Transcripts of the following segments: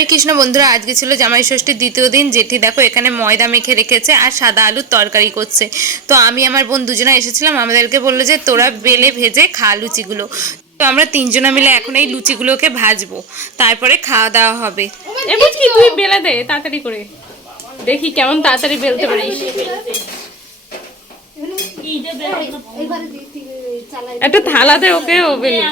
হরে কৃষ্ণ বন্ধুরা আজকে ছিল জামাই ষষ্ঠীর দ্বিতীয় দিন। যেটি দেখো এখানে ময়দা মেখে রেখেছে আর সাদা আলুর তরকারি করছে। তো আমি আমার বোন দুজনে এসেছিলাম আমাদেরকে বলল যে তোরা বেলে ভেজে খা লুচিগুলো। তো আমরা তিনজনা মিলে এখন এই লুচিগুলোকে ভাজবো। তারপরে খাওয়া দাওয়া হবে। এবার কি তুই বেলে দে তাড়াতাড়ি করে। দেখি কেমন তাড়াতাড়ি বেলতে পারিস। একটা থালাতে ওকে ও বেলে।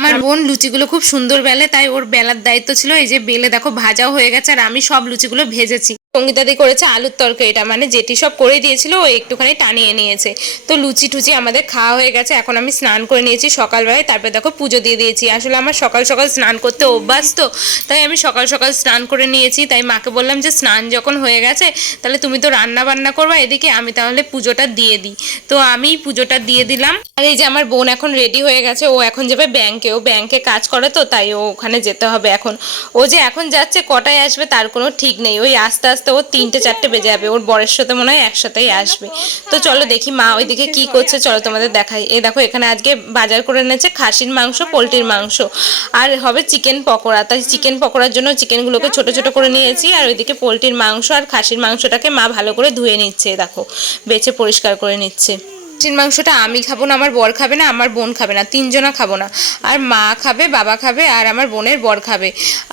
আমার বোন লুচিগুলো খুব সুন্দর বেলে তাই ওর বেলার দায়িত্ব ছিল এই যে বেলে দেখো ভাজাও হয়ে গেছে আর আমি সব লুচিগুলো ভেজেছি। সঙ্গীতাদি করেছে আলুর তরকারিটা মানে যেটি সব করে দিয়েছিল, ও একটুখানি টানিয়ে নিয়েছে। তো লুচি টুচি আমাদের খাওয়া হয়ে গেছে, এখন আমি স্নান করে নিয়েছি সকালবেলায়, তারপরে দেখো পুজো দিয়ে দিয়েছি। আসলে আমার সকাল সকাল স্নান করতে অভ্যাস তো তাই আমি সকাল সকাল স্নান করে নিয়েছি, তাই মাকে বললাম যে স্নান যখন হয়ে গেছে, তাহলে তুমি তো রান্না বান্না করবা, এদিকে আমি তাহলে পুজোটা দিয়ে দিই। তো আমি পুজোটা দিয়ে দিলাম। আর এই যে আমার বোন এখন রেডি হয়ে গেছে, ও এখন যাবে ব্যাংকে ও ব্যাংকে কাজ করে তো, তাই ও ওখানে যেতে হবে এখন। ও যে এখন যাচ্ছে, কটায় আসবে তার কোনো ঠিক নেই, ওই আস্তে আস্তে ও তিনটে, চারটে বেজে যাবে। ওর বরের সাথে মনে হয় একসাথেই আসবে। তো চলো দেখি মা ওইদিকে কি করছে, চলো তোমাদের দেখাই। এই দেখো, এখানে আজকে বাজার করে এনেছে খাসির মাংস, পোলট্রির মাংস। আর হবে চিকেন পকোড়া। তাই চিকেন পকোড়ার জন্য চিকেনগুলোকে ছোট ছোট করে নিয়েছি। আর ওইদিকে পোলট্রির মাংস আর খাসির মাংসটাকে মা ভালো করে ধুয়ে নিচ্ছে, দেখো। বেছে পরিষ্কার করে নিচ্ছে। খাসির মাংসটা আমি খাব না আমার বর খাবে না আমার বোন খাবে না তিনজনা খাব না। আর মা খাবে বাবা খাবে আর আমার বোনের বর খাবে।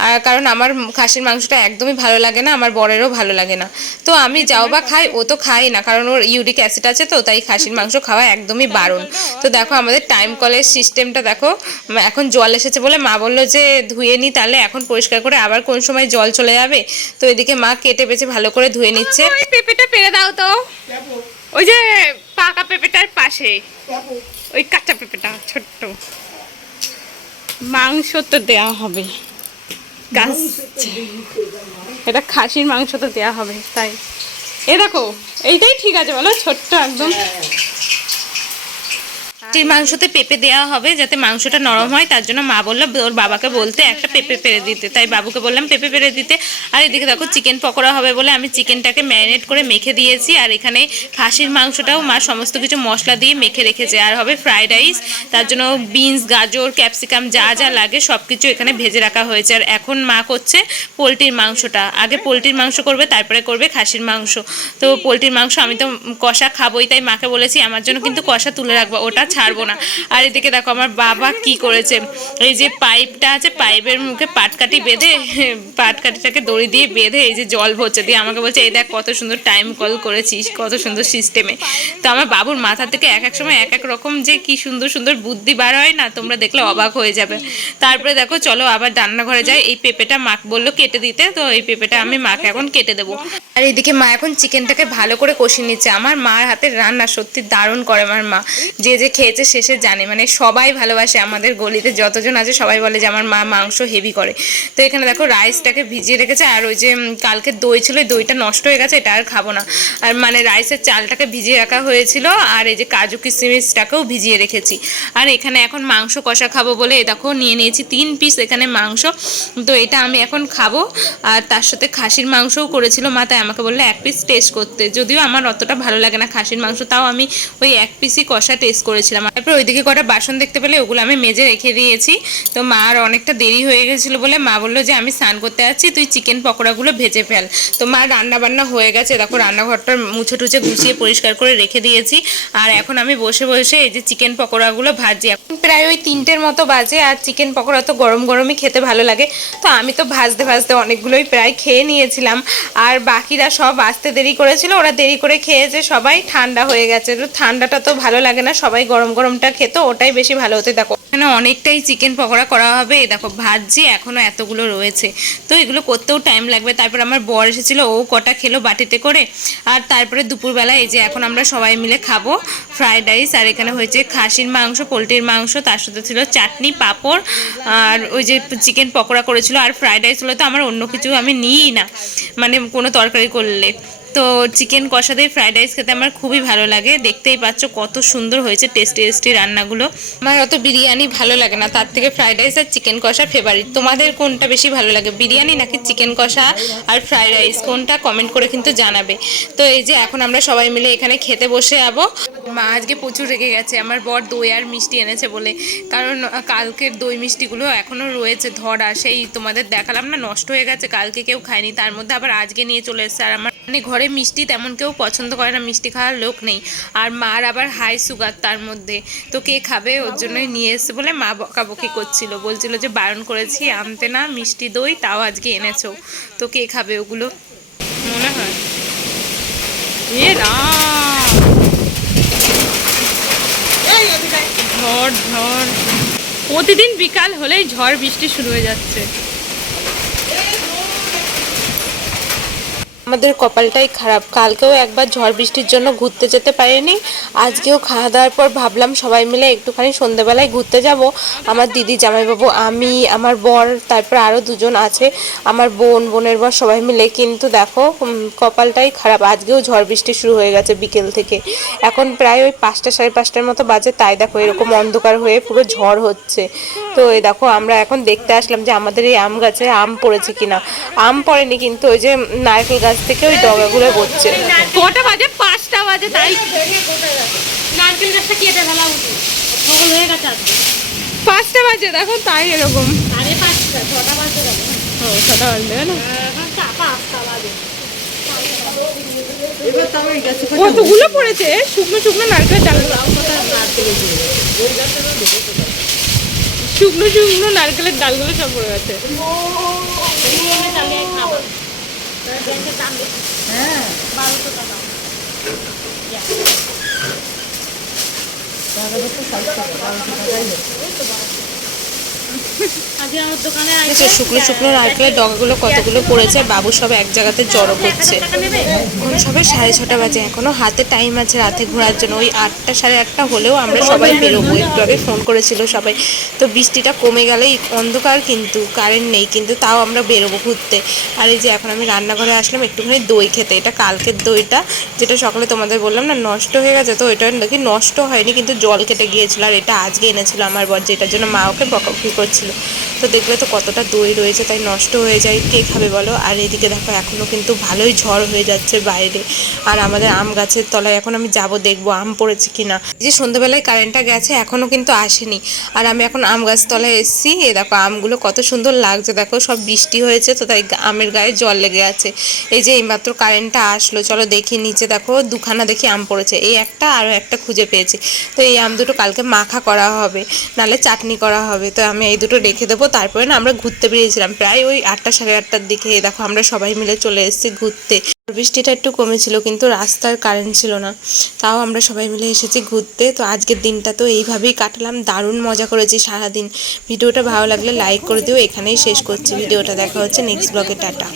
আর কারণ আমার খাসির মাংসটা একদমই ভালো লাগে না আমার বরেরও ভালো লাগে না। তো আমি যাও বা খাই ও তো খাই না কারণ ওর ইউরিক অ্যাসিড আছে তো তাই খাসির মাংস খাওয়া একদমই বারণ। তো দেখো আমাদের টাইম কলের সিস্টেমটা দেখো এখন জল এসেছে বলে মা বলল যে ধুয়ে নিই তাহলে এখন পরিষ্কার করে আবার কোন সময় জল চলে যাবে? তো এদিকে মা কেটে বেছে ভালো করে ধুয়ে নিচ্ছে। পেঁপেটা পেরে দাও তো। ওই যে পাকা পেঁপেটার পাশে। ওই কাঁচা পেঁপেটা ছোট্ট। মাংস তো দেওয়া হবে। গাছ এটা খাসির মাংস তো দেওয়া হবে তাই। এ দেখো এইটাই ঠিক আছে বলো ছোট্ট একদম। খাসির মাংসতে পেঁপে দেওয়া হবে যাতে মাংসটা নরম হয়, তার জন্য মা বলল, ওর বাবাকে বলতে একটা পেঁপে পেরে দিতে। তাই বাবুকে বললাম, পেঁপে পেরে দিতে। আর এদিকে দেখো, চিকেন পকোড়া হবে বলে আমি চিকেনটাকে ম্যারিনেট করে মেখে দিয়েছি, আর এখানে খাসির মাংসটাও মা সমস্ত কিছু মশলা দিয়ে মেখে রেখেছে। আর হবে ফ্রাইড রাইস, তার জন্য বিনস, গাজর, ক্যাপসিকাম, যা যা লাগে সব কিছু এখানে ভেজে রাখা হয়েছে। আর এখন মা করছে পোলট্রির মাংসটা। আগে পোলট্রির মাংস করবে, তারপরে করবে খাসির মাংস। তো পোলট্রির মাংস আমি তো কষা খাবোই, তাই মাকে বলেছি, আমার জন্য কিন্তু কষা তুলে রাখব। ওটা ছাড়বো না। আর এদিকে দেখো আমার বাবা কি করেছে? এই যে পাইপটা আছে, পাইপের মুখে পাটকাঠি বেঁধে, পাটকাঠিটাকে দড়ি দিয়ে বেঁধে এই যে জল ভরছে। দিয়ে আমাকে বলছে, এই দেখ কত সুন্দর টাইম কল করেছিস, কত সুন্দর সিস্টেমে তো আমার বাবুর মাথা থেকে এক এক সময় এক এক রকম যে কি সুন্দর সুন্দর বুদ্ধি বার হয় না, তোমরা দেখলে অবাক হয়ে যাবে। তারপরে দেখো, চলো আবার রান্নাঘরে যাই। এই পেঁপেটা মা বলল কেটে দিতে, তো এই পেঁপেটা আমি মাকে এখন কেটে দেবো। আর এইদিকে মা এখন চিকেনটাকে ভালো করে কষিয়ে নিচ্ছে। আমার মার হাতের রান্না সত্যি দারুণ করে আমার মা। যে যে খেয়েছে শেষে জানে মানে সবাই ভালোবাসে আমাদের গলিতে যতজন আছে সবাই বলে যে আমার মা মাংস হেভি করে। তো এখানে দেখো রাইসটাকে ভিজিয়ে রেখেছে আর ওই যে কালকে দই ছিল দইটা নষ্ট হয়ে গেছে, এটা আর খাব না। আর মানে রাইসের চালটাকে ভিজিয়ে রাখা হয়েছিল আর এই যে কাজু কিশমিশটাকেও ভিজিয়ে রেখেছি। আর এখানে এখন মাংস কষা খাব বলে দেখো নিয়ে নিয়েছি তিন পিস এখানে মাংস। তো এটা আমি এখন খাব। আর তার সাথে খাসির মাংসও করেছিল মা, তাই আমাকে বললে এক পিস টেস্ট করতে। যদিও আমার অতটা ভালো লাগে না খাসির মাংস, তাও আমি ওই এক পিসই কষা টেস্ট করেছিলাম। তারপর ওইদিকে কটা বাসন দেখতে পেলে ওগুলো আমি মেজে রেখে দিয়েছি। তো মার অনেকটা দেরি হয়ে গেছিল বলে মা বলল যে, আমি স্নান করতে যাচ্ছি, তুই চিকেন পকোড়াগুলো ভেজে ফেল। তো মা রান্না বান্না হয়ে গেছে। দেখো, রান্নাঘরটা মুছে টুছে গুছিয়ে পরিষ্কার করে রেখে দিয়েছি। আর এখন আমি বসে বসে এই যে চিকেন পকোড়াগুলো ভাজি। প্রায় ওই তিনটের মতো বাজে আর চিকেন পকোড়া তো গরম গরমই খেতে ভালো লাগে। তো আমি তো ভাজতে ভাজতে অনেকগুলোই প্রায় খেয়ে নিয়েছিলাম। আর বাকিরা সব আসতে দেরি করেছিল, ওরা দেরি করে খেয়েছে, সবাই ঠান্ডা হয়ে গেছে। ঠান্ডাটা তো ভালো লাগে না, সবাই গরম গরমটা খেতো, ওটাই বেশি ভালো হতে। দেখো, এখানে অনেকটাই চিকেন পকোড়া করা হবে। দেখো ভাজছি এখনও এতগুলো রয়েছে। তো এগুলো করতেও টাইম লাগবে। তারপর আমার বর এসেছিল, ও কটা খেলো বাটিতে করে। আর তারপরে দুপুরবেলা এই যে এখন আমরা সবাই মিলে খাব ফ্রাইড রাইস আর এখানে হয়েছে খাসির মাংস, পোলট্রির মাংস তার সাথে ছিল চাটনি, পাঁপড়, আর ওই যে চিকেন পকোড়া করেছিল, আর ফ্রায়েড রাইস হলে তো আমার অন্য কিছু আমি নিই না। মানে কোনো তরকারি করলে। তো চিকেন কষা দিয়ে ফ্রাইড রাইস খেতে আমার খুবই ভালো লাগে। দেখতেই পাচ্ছ কত সুন্দর হয়েছে টেস্টি টেস্টি রান্নাগুলো। আমার অত বিরিয়ানি ভালো লাগে না, তার থেকে ফ্রাইড রাইস আর চিকেন কষা ফেভারিট তোমাদের কোনটা বেশি ভালো লাগে, বিরিয়ানি নাকি চিকেন কষা আর ফ্রাইড রাইস কোনটা কমেন্ট করে কিন্তু জানাবে। তো এই যে এখন আমরা সবাই মিলে এখানে খেতে বসে যাব। মা আজকে প্রচুর রেগে গেছে, আমার বর দই আর মিষ্টি এনেছে বলে। কারণ কালকের দই মিষ্টিগুলো এখনও রয়েছে, ধরা সেই তোমাদের দেখালাম না, নষ্ট হয়ে গেছে, কালকে কেউ খায়নি, তার মধ্যে আবার আজকে নিয়ে চলে এসেছে। আর আমার মানে ঘরে মিষ্টি তেমন কেউ পছন্দ করে না মিষ্টি খাওয়ার লোক নেই। আর মার আবার হাই সুগার তার মধ্যে। তো কে খাবে? ওর জন্যই নিয়ে এসেছে বলে মা বকাবকি করছিল। বলছিল যে বারণ করেছি আনতে না মিষ্টি দই তাও আজকে এনেছো। তো কে খাবে ওগুলো? মনে হয়। এ রাম ঝড় ঝড়। প্রতিদিন বিকাল হলেই ঝড় বৃষ্টি শুরু হয়ে যাচ্ছে। আমাদের কপালটাই খারাপ। কালকেও একবার ঝড় বৃষ্টির জন্য ঘুরতে যেতে পারিনি। আজকেও খাওয়া দাওয়ার পর ভাবলাম সবাই মিলে একটুখানি সন্ধেবেলায় ঘুরতে যাব। আমার দিদি, জামাইবাবু, আমি, আমার বর, তারপর আরও দুজন আছে। আমার বোন, বোনের বর সবাই মিলে। কিন্তু দেখো কপালটাই খারাপ। আজকেও ঝড় বৃষ্টি শুরু হয়ে গেছে বিকেল থেকে। এখন প্রায় ওই পাঁচটা, সাড়ে পাঁচটার মতো বাজে। তাই দেখো, এরকম অন্ধকার হয়ে পুরো ঝড় হচ্ছে। তো এই দেখো, আমরা এখন দেখতে আসলাম যে আমাদের এই আম গাছে আম পড়েছে কিনা। আম পড়েনি, কিন্তু ওই যে নারকেল গাছ থেকে ওই ডগাগুলো পড়ছে কটা বাজে? পাঁচটা বাজে তাই? নারকেল গাছটা কেটে ফেলা উচিত হয়ে গেছে পাঁচটা বাজে দেখো তাই এরকম। পাঁচটা ছটা ও ছটা না? কতগুলো পড়েছে? শুকনো শুকনো নারকেল শুকনো শুকনো নারকেলের ডালগুলো সব পড়ে গেছে। গ্যাসের দাম বেশি। হ্যাঁ। বারোশো টাকা। আজকে আমার দোকানে বারোশো আছে শুকনো শুকনো নারকেলের ডগাগুলো কতগুলো পড়েছে বাবু সব এক জায়গাতে জড়ো করছে। এখন সবে সাড়ে ছটা বাজে এখনও হাতে টাইম আছে রাতে ঘোরার জন্য। ওই আটটা সাড়ে আটটা হলেও আমরা সবাই বেরোবো। একটু আগে ফোন করেছিল সবাই। তো বৃষ্টিটা কমে গেলেই অন্ধকার কিন্তু কারেন্ট নেই কিন্তু তাও আমরা বেরোবো ঘুরতে। আর এই যে এখন আমি রান্নাঘরে আসলাম একটুখানি দই খেতে। এটা কালকের দইটা যেটা সকালে তোমাদের বললাম না নষ্ট হয়ে গেছে তো এটা নাকি নষ্ট হয়নি কিন্তু জল কেটে গিয়েছিল। আর এটা আজকে এনেছিল আমার বর যেটার জন্য মা ওকে বকাবকি করছিল। তো দেখলে তো কতটা দই রয়েছে, তাই নষ্ট হয়ে যায়। কে খাবে বলো? আর এদিকে দেখো এখনও কিন্তু ভালোই ঝড় হয়ে যাচ্ছে বাইরে। আর আমাদের আম গাছের তলায় এখন আমি যাব, দেখব আম পড়েছে কি না। যে সন্ধ্যাবেলায় কারেন্টটা গেছে এখনও কিন্তু আসেনি। আর আমি এখন আম গাছ তলায় এসেছি, এ দেখো আমগুলো কত সুন্দর লাগছে। দেখো সব বৃষ্টি হয়েছে, তো তাই আমের গায়ে জল লেগে আছে। এই যে এইমাত্র কারেন্টটা আসলো, চলো দেখি নিচে দেখো, দুখানা দেখি আম পড়েছে। এই একটা আরও একটা খুঁজে পেয়েছি। তো এই আম দুটো কালকে মাখা করা হবে, নালে চাটনি করা হবে। তো আমি এই দুটো রেখে দেবো। তারপরে না আমরা ঘুরতে বেরিয়েছিলাম। প্রায় ওই আটটা সাড়ে আটটার দিকে। দেখো, আমরা সবাই মিলে চলে এসেছি ঘুরতে। বৃষ্টিটা একটু কমেছিল, কিন্তু রাস্তার কারেন্ট ছিল না। তাও আমরা সবাই মিলে এসেছি ঘুরতে। তো আজকের দিনটা তো এইভাবেই কাটালাম। দারুণ মজা করেছি সারাদিন। ভিডিওটা ভালো লাগলে লাইক করে দিও। এখানেই শেষ করছি। ভিডিওটা দেখা হচ্ছে নেক্সট ব্লগে টাটা।